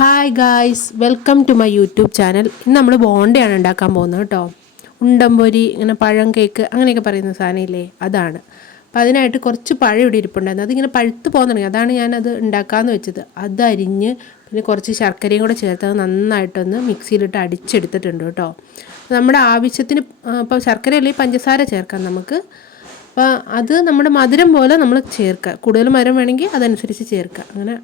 Hi guys welcome to my YouTube channel ഇന്ന് നമ്മൾ ബോണ്ടയാണ് ഉണ്ടാക്കാൻ പോകുന്നത് കേട്ടോ. ഉണ്ടംപൊരി ഇങ്ങനെ പഴം കേക്ക് അങ്ങനെയൊക്കെ പറയുന്ന സാധനമില്ലേ? അതാണ്. അപ്പോൾ അതിനായിട്ട് കുറച്ച് പഴം ഇവിടെ ഇരിപ്പുണ്ടായിരുന്നു. അതിങ്ങനെ പഴുത്ത് പോകുന്നുണ്ടെങ്കിൽ അതാണ് ഞാനത് ഉണ്ടാക്കാമെന്ന് വെച്ചത്. അത് അരിഞ്ഞ് പിന്നെ കുറച്ച് ശർക്കരയും കൂടെ ചേർത്ത് അത് നന്നായിട്ടൊന്ന് മിക്സിയിലിട്ട് അടിച്ചെടുത്തിട്ടുണ്ട് കേട്ടോ. നമ്മുടെ ആവശ്യത്തിന് ഇപ്പോൾ ശർക്കര അല്ലെങ്കിൽ പഞ്ചസാര ചേർക്കാം നമുക്ക്. അപ്പോൾ അത് നമ്മുടെ മധുരം പോലെ നമ്മൾ ചേർക്കുക. കൂടുതൽ മധുരം വേണമെങ്കിൽ അതനുസരിച്ച് ചേർക്കുക. അങ്ങനെ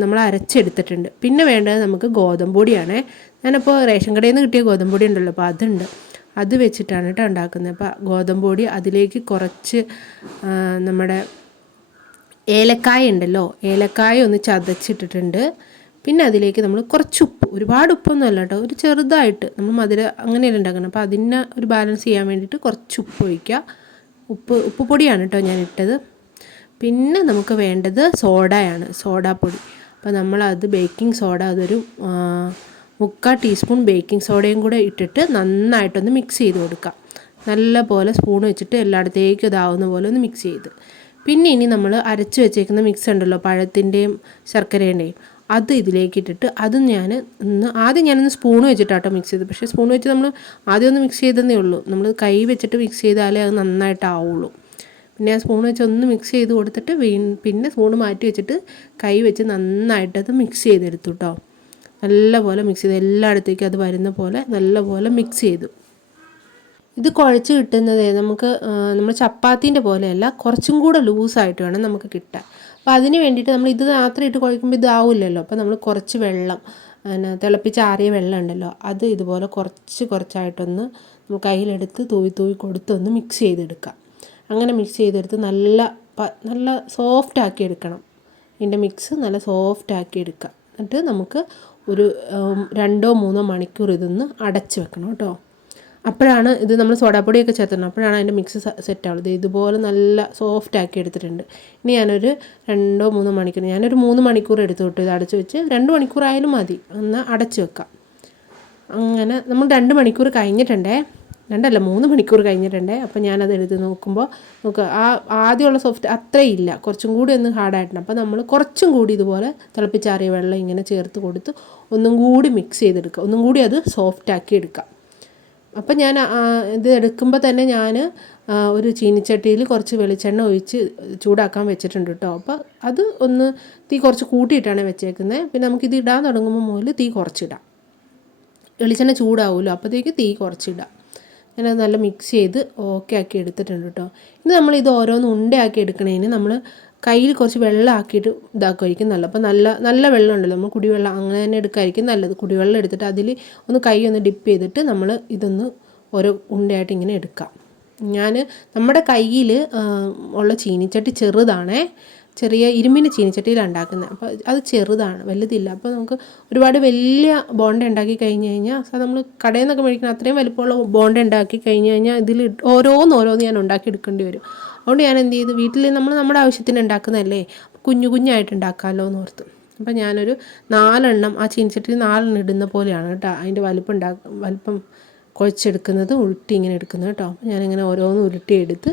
നമ്മൾ അരച്ചെടുത്തിട്ടുണ്ട്. പിന്നെ വേണ്ടത് നമുക്ക് ഗോതമ്പ് പൊടിയാണ്. ഞാനിപ്പോൾ റേഷൻ കടയിൽ നിന്ന് കിട്ടിയ ഗോതമ്പ് പൊടി ഉണ്ടല്ലോ അപ്പോൾ അതുണ്ട്. അത് വെച്ചിട്ടാണ് കേട്ടോ ഉണ്ടാക്കുന്നത്. അപ്പോൾ ഗോതമ്പ് പൊടി അതിലേക്ക് കുറച്ച് നമ്മുടെ ഏലക്കായ ഉണ്ടല്ലോ ഏലക്കായ ഒന്ന് ചതച്ചിട്ടിട്ടുണ്ട്. പിന്നെ അതിലേക്ക് നമ്മൾ കുറച്ച് ഉപ്പ് ഒരുപാട് ഉപ്പൊന്നും അല്ല കേട്ടോ ഒരു ചെറുതായിട്ട് നമ്മൾ മധുര അങ്ങനെയല്ല ഉണ്ടാക്കണം. അപ്പോൾ അതിനെ ഒരു ബാലൻസ് ചെയ്യാൻ വേണ്ടിയിട്ട് കുറച്ച് ഉപ്പ് ഒഴിക്കുക. ഉപ്പ് ഉപ്പ് പൊടിയാണ് കേട്ടോ ഞാൻ ഇട്ടത്. പിന്നെ നമുക്ക് വേണ്ടത് സോഡയാണ് സോഡാപ്പൊടി. അപ്പോൾ നമ്മളത് ബേക്കിംഗ് സോഡ അതൊരു മുക്കാൽ ടീസ്പൂൺ ബേക്കിംഗ് സോഡയും കൂടെ ഇട്ടിട്ട് നന്നായിട്ടൊന്ന് മിക്സ് ചെയ്ത് കൊടുക്കുക നല്ല പോലെ സ്പൂൺ വെച്ചിട്ട് എല്ലായിടത്തേക്കും ഇതാവുന്ന പോലെ ഒന്ന് മിക്സ് ചെയ്ത്. പിന്നെ ഇനി നമ്മൾ അരച്ച് വെച്ചേക്കുന്ന മിക്സ് ഉണ്ടല്ലോ പഴത്തിന്റെയും ശർക്കരേന്റെയും. അത് ഇതിലേക്ക് ഇട്ടിട്ട് അതും ഞാൻ ഒന്ന് ആദ്യം ഞാനൊന്ന് സ്പൂൺ വെച്ചിട്ടാട്ടോ മിക്സ് ചെയ്ത് പക്ഷേ സ്പൂൺ വെച്ച് നമ്മൾ ആദ്യം ഒന്ന് മിക്സ് ചെയ്തതേ ഉള്ളൂ. നമ്മൾ കൈ വെച്ചിട്ട് മിക്സ് ചെയ്താലേ അത് നന്നായിട്ടാവുള്ളൂ. പിന്നെ സ്പൂൺ വെച്ച് ഒന്ന് മിക്സ് ചെയ്ത് കൊടുത്തിട്ട് വീ പിന്നെ സ്പൂൺ മാറ്റി വെച്ചിട്ട് കൈ വെച്ച് നന്നായിട്ടത് മിക്സ് ചെയ്തെടുത്തു കേട്ടോ നല്ലപോലെ മിക്സ് ചെയ്ത് എല്ലായിടത്തേക്കും അത് വരുന്ന പോലെ നല്ലപോലെ മിക്സ് ചെയ്തു. ഇത് കുഴച്ച് കിട്ടുന്നത് നമുക്ക് നമ്മൾ ചപ്പാത്തിന്റെ പോലെയല്ല കുറച്ചും കൂടെ ലൂസായിട്ട് വേണം നമുക്ക് കിട്ടാൻ. അപ്പോൾ അതിന് വേണ്ടിയിട്ട് നമ്മൾ ഇത് മാത്രം ഇട്ട് കുഴക്കുമ്പോൾ ഇതാവില്ലല്ലോ അപ്പോൾ നമ്മൾ കുറച്ച് വെള്ളം പിന്നെ തിളപ്പിച്ചാറിയ വെള്ളം ഉണ്ടല്ലോ അത് ഇതുപോലെ കുറച്ച് കുറച്ചായിട്ടൊന്ന് നമ്മൾ കയ്യിലെടുത്ത് തൂവി തൂവി കൊടുത്തൊന്ന് മിക്സ് ചെയ്തെടുക്കാം. അങ്ങനെ മിക്സ് ചെയ്തെടുത്ത് നല്ല നല്ല സോഫ്റ്റ് ആക്കി എടുക്കണം. ഇതിന്റെ മിക്സ് നല്ല സോഫ്റ്റ് ആക്കി എടുക്കുക എന്നിട്ട് നമുക്ക് ഒരു രണ്ടോ മൂന്നോ മണിക്കൂർ ഇതൊന്ന് അടച്ച് വെക്കണം കേട്ടോ. അപ്പോഴാണ് ഇത് നമ്മൾ സോഡാപ്പൊടിയൊക്കെ ചേർത്തണം അപ്പോഴാണ് അതിന്റെ മിക്സ് സെറ്റ് ആവുന്നത്. ഇതുപോലെ നല്ല സോഫ്റ്റ് ആക്കി എടുത്തിട്ടുണ്ട്. ഇനി ഞാനൊരു രണ്ടോ മൂന്നോ മണിക്കൂർ ഞാനൊരു മൂന്ന് മണിക്കൂർ എടുത്തു വിട്ടു ഇത് അടച്ച് വെച്ച്. രണ്ട് മണിക്കൂറായാലും മതി. ഒന്ന് അടച്ച് വെക്കാം. അങ്ങനെ നമ്മൾ രണ്ട് മണിക്കൂർ കഴിഞ്ഞിട്ടുണ്ടേ. രണ്ടല്ല മൂന്ന് മണിക്കൂർ കഴിഞ്ഞിട്ടുണ്ടേ. അപ്പോൾ ഞാനത് എടുത്ത് നോക്കുമ്പോൾ നമുക്ക് ആ ആദ്യമുള്ള സോഫ്റ്റ് അത്രയില്ല. കുറച്ചും കൂടി ഒന്ന് ഹാർഡായിട്ടുണ്ട്. അപ്പോൾ നമ്മൾ കുറച്ചും കൂടി ഇതുപോലെ തിളപ്പിച്ചാറിയ വെള്ളം ഇങ്ങനെ ചേർത്ത് കൊടുത്ത് ഒന്നും കൂടി മിക്സ് ചെയ്തെടുക്കുക. ഒന്നും കൂടി അത് സോഫ്റ്റ് ആക്കി എടുക്കാം അപ്പം ഞാൻ ഇത് എടുക്കുമ്പോൾ തന്നെ ഞാൻ ഒരു ചീനിച്ചട്ടിയിൽ കുറച്ച് വെളിച്ചെണ്ണ ഒഴിച്ച് ചൂടാക്കാൻ വെച്ചിട്ടുണ്ട് കേട്ടോ അപ്പോൾ അത് ഒന്ന് തീ കുറച്ച് കൂട്ടിയിട്ടാണ് വെച്ചേക്കുന്നത് പിന്നെ നമുക്കിത് ഇടാൻ തുടങ്ങുമ്പോൾ മുതൽ തീ കുറച്ചിടാം. വെളിച്ചെണ്ണ ചൂടാവുമല്ലോ അപ്പോഴത്തേക്ക് തീ കുറച്ചിടാം. ഞാനത് നല്ല മിക്സ് ചെയ്ത് ഓക്കെ ആക്കി എടുത്തിട്ടുണ്ട് കേട്ടോ ഇനി നമ്മൾ ഇത് ഓരോന്ന് ഉണ്ടയാക്കി എടുക്കണേന് നമ്മൾ കയ്യിൽ കുറച്ച് വെള്ളം ആക്കിയിട്ട് ഇതാക്കുമായിരിക്കും നല്ലത്. അപ്പോൾ നല്ല നല്ല വെള്ളം ഉണ്ടല്ലോ. നമ്മൾ കുടിവെള്ളം അങ്ങനെ തന്നെ എടുക്കായിരിക്കും നല്ലത്. കുടിവെള്ളം എടുത്തിട്ട് അതിൽ ഒന്ന് കൈ ഒന്ന് ഡിപ്പ് ചെയ്തിട്ട് നമ്മൾ ഇതൊന്ന് ഓരോ ഉണ്ടയായിട്ട് ഇങ്ങനെ എടുക്കാം. ഞാൻ നമ്മുടെ കയ്യിൽ ഉള്ള ചീനിച്ചട്ടി ചെറുതാണേ. ചെറിയ ഇരുമ്പിന്റെ ചീനിച്ചട്ടിയിലാണ് ഉണ്ടാക്കുന്നത്. അപ്പോൾ അത് ചെറുതാണ് വലുതില്ല. അപ്പോൾ നമുക്ക് ഒരുപാട് വലിയ ബോണ്ട ഉണ്ടാക്കി കഴിഞ്ഞ് കഴിഞ്ഞാൽ നമ്മൾ കടയിൽ നിന്നൊക്കെ മേടിക്കുന്ന അത്രയും വലിപ്പമുള്ള ബോണ്ട ഉണ്ടാക്കി കഴിഞ്ഞ് കഴിഞ്ഞാൽ ഇതിൽ ഇട്ട് ഓരോന്ന് ഓരോന്ന് ഞാൻ ഉണ്ടാക്കി എടുക്കേണ്ടി വരും. അതുകൊണ്ട് ഞാൻ എന്ത് ചെയ്തു? വീട്ടിൽ നമ്മൾ നമ്മുടെ ആവശ്യത്തിന് ഉണ്ടാക്കുന്നതല്ലേ? കുഞ്ഞു കുഞ്ഞായിട്ട് ഉണ്ടാക്കാമല്ലോ എന്ന് ഓർത്തു. അപ്പം ഞാനൊരു നാലെണ്ണം ആ ചീനിച്ചട്ടിയിൽ നാലെണ്ണം ഇടുന്ന പോലെയാണ് കേട്ടോ. അതിന്റെ വലിപ്പം ഉണ്ടാ വലിപ്പം കുഴച്ചെടുക്കുന്നത് ഉരുട്ടി ഇങ്ങനെ എടുക്കുന്നത് കേട്ടോ. ഞാനിങ്ങനെ ഓരോന്ന് ഉരുട്ടിയെടുത്ത്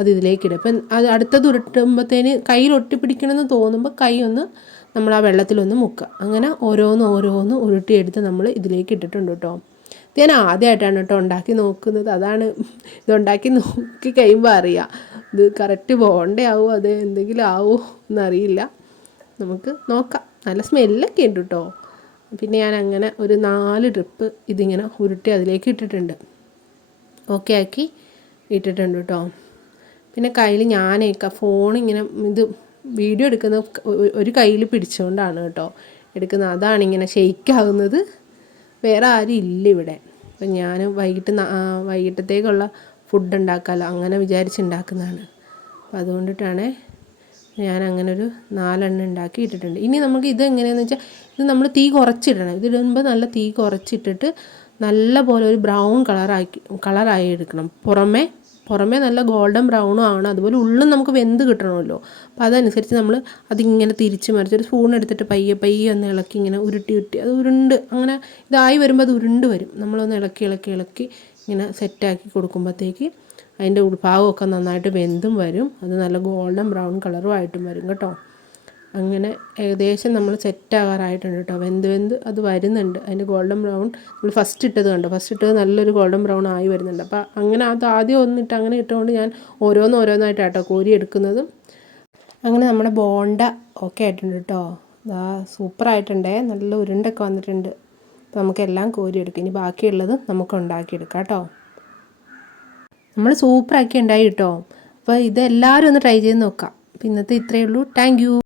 അത് ഇതിലേക്കിടും അപ്പം അത് അടുത്തത് ഉരുട്ടുമ്പോഴത്തേന് കയ്യിൽ ഒട്ടിപ്പിടിക്കണമെന്ന് തോന്നുമ്പോൾ കൈ ഒന്ന് നമ്മൾ ആ വെള്ളത്തിലൊന്ന് മുക്കുക. അങ്ങനെ ഓരോന്ന് ഓരോന്ന് ഉരുട്ടിയെടുത്ത് നമ്മൾ ഇതിലേക്ക് ഇട്ടിട്ടുണ്ട് കേട്ടോ. ഞാൻ ആദ്യമായിട്ടാണ് കേട്ടോ ഉണ്ടാക്കി നോക്കുന്നത്. അതാണ് ഇത് ഉണ്ടാക്കി നോക്കി കഴിയുമ്പോൾ അറിയാം. ഇത് കറക്റ്റ് ബോണ്ടേ ആവുമോ അത് എന്തെങ്കിലും ആവുമോ എന്നറിയില്ല. നമുക്ക് നോക്കാം. നല്ല സ്മെല്ലൊക്കെ ഉണ്ട് കേട്ടോ. പിന്നെ ഞാൻ അങ്ങനെ ഒരു നാല് ട്രിപ്പ് ഇതിങ്ങനെ ഉരുട്ടി അതിലേക്ക് ഇട്ടിട്ടുണ്ട്. ഓക്കെ ആക്കി ഇട്ടിട്ടുണ്ട് കേട്ടോ. പിന്നെ കയ്യിൽ ഞാനേക്ക ഫോൺ ഇങ്ങനെ ഇത് വീഡിയോ എടുക്കുന്ന ഒരു കയ്യിൽ പിടിച്ചുകൊണ്ടാണ് കേട്ടോ എടുക്കുന്നത്. അതാണ് ഇങ്ങനെ ഷെയ്ക്കാവുന്നത് വേറെ ആരും ഇല്ല ഇവിടെ. അപ്പം ഞാൻ വൈകിട്ട് വൈകിട്ടത്തേക്കുള്ള ഫുഡ് ഉണ്ടാക്കാമല്ലോ അങ്ങനെ വിചാരിച്ചുണ്ടാക്കുന്നതാണ് അപ്പം അതുകൊണ്ടിട്ടാണ് ഞാൻ അങ്ങനെ ഒരു നാലെണ്ണം ഉണ്ടാക്കി ഇട്ടിട്ടുണ്ട്. ഇനി നമുക്ക് ഇത് എങ്ങനെയാണെന്ന് വെച്ചാൽ ഇത് നമ്മൾ തീ കുറച്ചിടണം. ഇതിടുമ്പോൾ നല്ല തീ കുറച്ചിട്ടിട്ട് നല്ല പോലെ ഒരു ബ്രൗൺ കളറാക്കി കളറായി എടുക്കണം. പുറമേ പുറമേ നല്ല ഗോൾഡൻ ബ്രൗണും ആണ്. അതുപോലെ ഉള്ളും നമുക്ക് വെന്ത് കിട്ടണമല്ലോ. അപ്പോൾ അതനുസരിച്ച് നമ്മൾ അതിങ്ങനെ തിരിച്ച് മറിച്ച് ഒരു സ്പൂൺ എടുത്തിട്ട് പയ്യെ പയ്യെ ഒന്ന് ഇളക്കി ഇങ്ങനെ ഉരുട്ടി ഉരുട്ടി അത് ഉരുണ്ട് അങ്ങനെ ഇതായി വരുമ്പോൾ അത് ഉരുണ്ട് വരും. നമ്മളൊന്ന് ഇളക്കി ഇളക്കി ഇളക്കി ഇങ്ങനെ സെറ്റാക്കി കൊടുക്കുമ്പോഴത്തേക്ക് അതിന്റെ ഉൾഭാഗമൊക്കെ നന്നായിട്ട് വെന്തും വരും. അത് നല്ല ഗോൾഡൻ ബ്രൗൺ കളറും ആയിട്ടും വരും കേട്ടോ. അങ്ങനെ ഏകദേശം നമ്മൾ സെറ്റ് ആകാറായിട്ടുണ്ട് കേട്ടോ. വെന്ത് വെന്ത് അത് വരുന്നുണ്ട്. അതിന്റെ ഗോൾഡൻ ബ്രൗൺ നമ്മൾ ഫസ്റ്റ് ഇട്ടത് കണ്ടോ? ഫസ്റ്റ് ഇട്ടത് നല്ലൊരു ഗോൾഡൻ ബ്രൗൺ ആയി വരുന്നുണ്ട്. അപ്പോൾ അങ്ങനെ അത് ആദ്യം ഒന്നിട്ട് അങ്ങനെ ഇട്ടുകൊണ്ട് ഞാൻ ഓരോന്ന് ഓരോന്നായിട്ടാണ് കോരി എടുക്കുന്നതും. അങ്ങനെ നമ്മുടെ ബോണ്ട ഓക്കെ ആയിട്ടുണ്ട് കേട്ടോ. ആ സൂപ്പറായിട്ടുണ്ടേ നല്ല ഉരുണ്ടൊക്കെ വന്നിട്ടുണ്ട്. അപ്പോൾ നമുക്കെല്ലാം കോരിയെടുക്കും ഇനി ബാക്കിയുള്ളത് നമുക്ക് ഉണ്ടാക്കിയെടുക്കാം കേട്ടോ. നമ്മൾ സൂപ്പറാക്കി ഉണ്ടായി കേട്ടോ. അപ്പോൾ ഇതെല്ലാവരും ഒന്ന് ട്രൈ ചെയ്ത് നോക്കാം. അപ്പോൾ ഇന്നത്തെ ഇത്രയേ ഉള്ളൂ. താങ്ക്